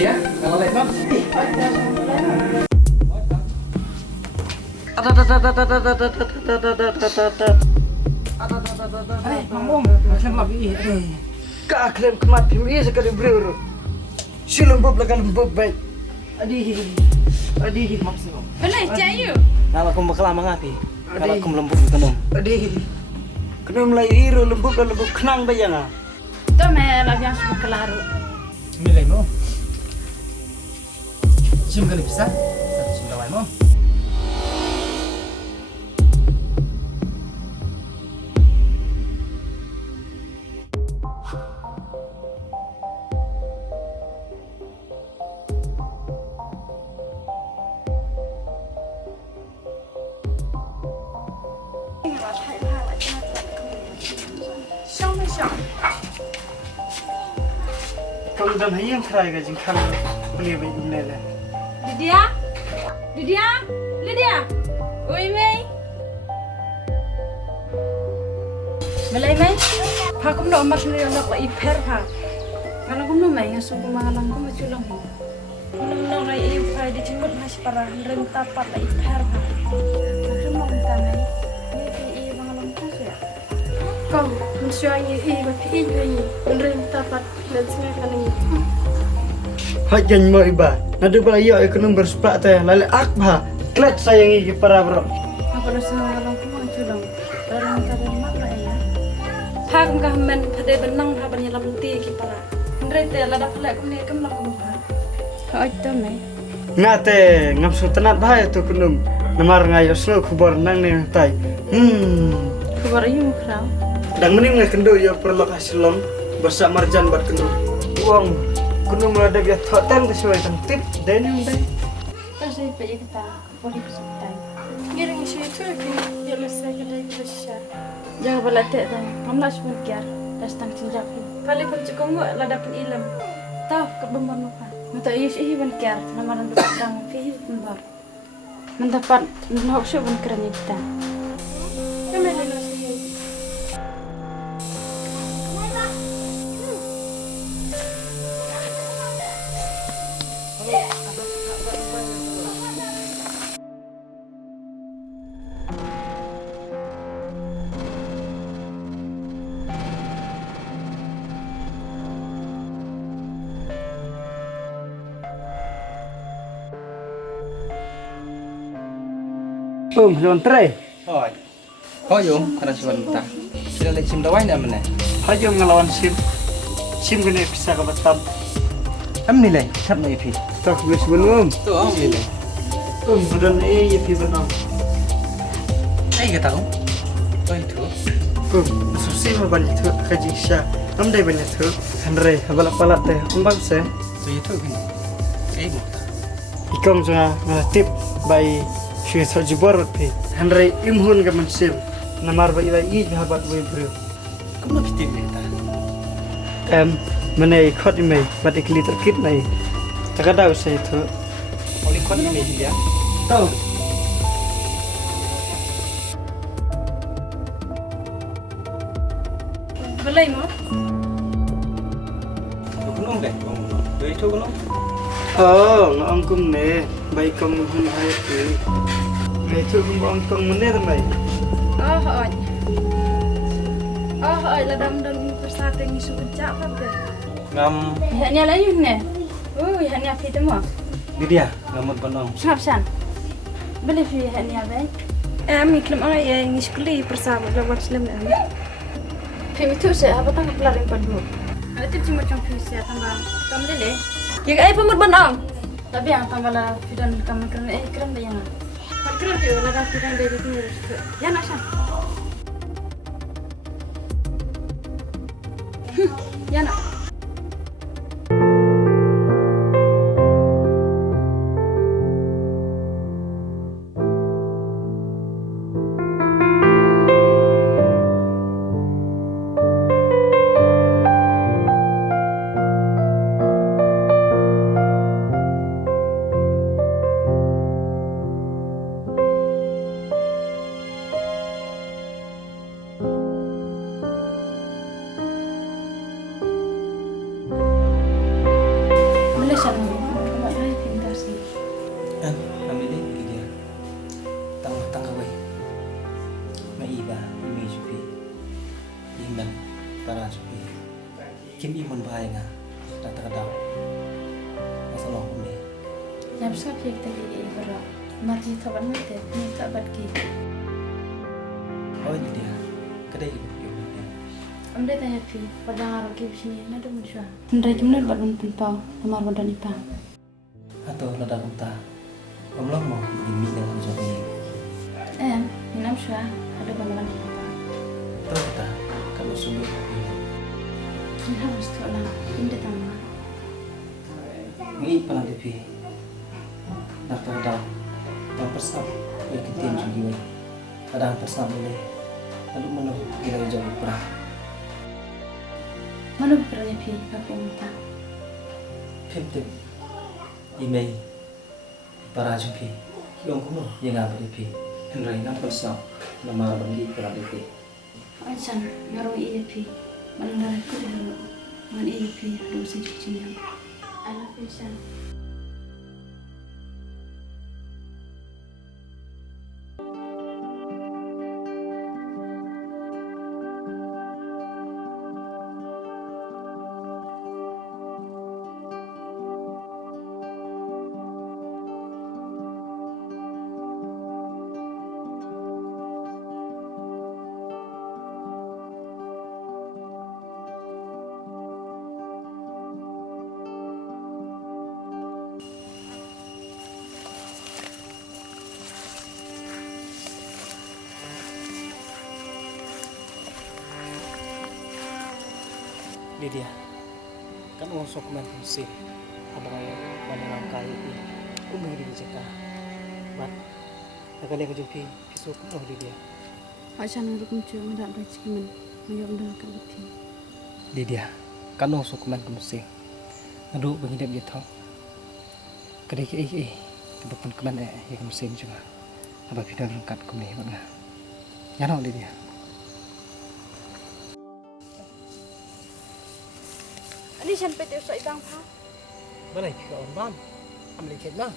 ya, kalau lepas. Ngomong, macam apa ini? Keaklaim kemat pimpinan sekali bro. Si lembut belakang lembut baik. Adi, Maksud. Benar, cayu. Nama aku bakal lama ngapi. Kalau Adi. aku melembut kenum. adi. Kena mulai hero lembut dan lembut kenang bayang ah. Tu meh yang suka kelaru. Milih mo. Sim kali bisa? Satu sim lawai mo. Kamu dan hayang kerai gajing kan beli baik ini lah. Lydia. Oi Mei. Malay Mei. Pakum no mas ni nak iper pa. Kalau kum no Mei ngasu kum mangalang kum maculang mo. Kum no rai iper di cimut mas para renta pat la iper pa. Macam mo ta Mei. Ni pi i mangalang kum ya. Kau mensyuangi bapi ini menerima dapat dan sengaja ini. Hajan mau iba. Nado bala yo ekonom bersepak teh lale akba. Klet sayangi para bro. Apa nasa mangalang kum maculang. Renta dan mak la ya. Pakum kah men pada benang ha ban yalam ti ki para. Renta la dak la kum ni kum la kum ha. Ha itu Mei. Ngate ngam sutanat bahaya tu kunum. Namar ngayo slo kubor nang ni tai. Kubar iu krau. Dan mending nak kendo yo perlu kasih long bersama marjan buat kendo. Uang kunum ada biar hotel sesuai tip dan yang dai. Kasi pa kita boleh kesulitan. Giring isi itu ya lesai kedai besar. Jangan belatek dan kamlas pun kiar. Dastang cinjak. Kali pun cikonggo la dapat ilmu. Tahu kebemon apa. Mata is pun kiar. Namaran datang fi pembar. Mendapat menhok syu pun keren kita. Kemana nasi? Lontre. Hoi. Oh yo, karena sebentar. Kita lihat sim dawai nak mana? Hajo ngelawan sim. Sim kena bisa ke Batam. Am nilai, cap na ipi. Tak boleh sebelum. Tu am nilai. Dan ya pi benang. Ay kita tahu. Oh itu. Susi banyak tu kaji sya. Amdai banyak tu. Andre balap balap teh. Umbang se. Tu itu kan. Ay mo. Ikong juga ngelatip by syuh jibor pi. Andre imhun ke mensim. Namar ba ila ij habat we bro. Kamu nak pitih kita. Menai khot imai bat ikli terkit nai. Takada usai tu. Oleh kau ni dia. Tahu. Belai mo. Tu kenum deh. Tu itu kenum. Oh, ngangkum ne. Baik kong hun hai tu. Nai tu kong kong mene mai. Oh, la dam dan persate ni suka cap apa. Ngam Hanya lain ne. Hanya fi temo. di dia ngamut benang. Sabsan. Beli fi hanya baik. Ami klem ay yang iskuli bersama lewat selam ami. Fi mitu se apa tang pelarin padu. Ada tu cuma cuma fi se tambah. Kamu lele. Ya ai pemur benang. Tapi yang tambah la fi dan kamu keren keren bayang. Keren fi la dah fi dan dari tu. Ya nak sah. Ya nak. Malaysia Kim iman bahaya nga. Datang ke daw. Masalah ini. Nabsa pek tadi ibara. Mati taban mate ni tabat ki. Oh ini dia. Kedai ibu ibu. Amde tanya pi pada ngaro ki sini na dum sha. Ndai jumna badun pau amar badan ipa. Atau nada kunta. Omlong mau dimi dengan jogi. Minam sha ada badan ipa. Tahu kita kalau sungguh Ni harus tu lah. Inde tama. ngi palang depi. Datang ke daw. Yang persap ya ketian jogi we. Ada persap boleh. Lalu mana kita jauh perah. Mana berani pi apa minta. Pimtip email para jumpi yang kuno yang apa depi henry yang persap nama bagi para depi Acan ngaro iya pi. Mana ku dulu. Man iya pi harus sejujunya. I love you, son. Lydia, kan uang sok main musim. Abang ayah mana langkai ini, umur di Jakarta. Mat, agak lagi jumpi pisau kuno Lydia. Acan ngaro kunci ndak baca kiman. Mayo ndak kan beti. Lydia, kan uang sok main musim. Ngadu bengidap dia tahu. Kedai kebepan keman yang musim juga. Abang pindah rangkat kumni mana? Jangan Lydia. Aniฉันไปเดี๋ยวใส่บางพัก Balai ke orang bam. Ambil ket lah.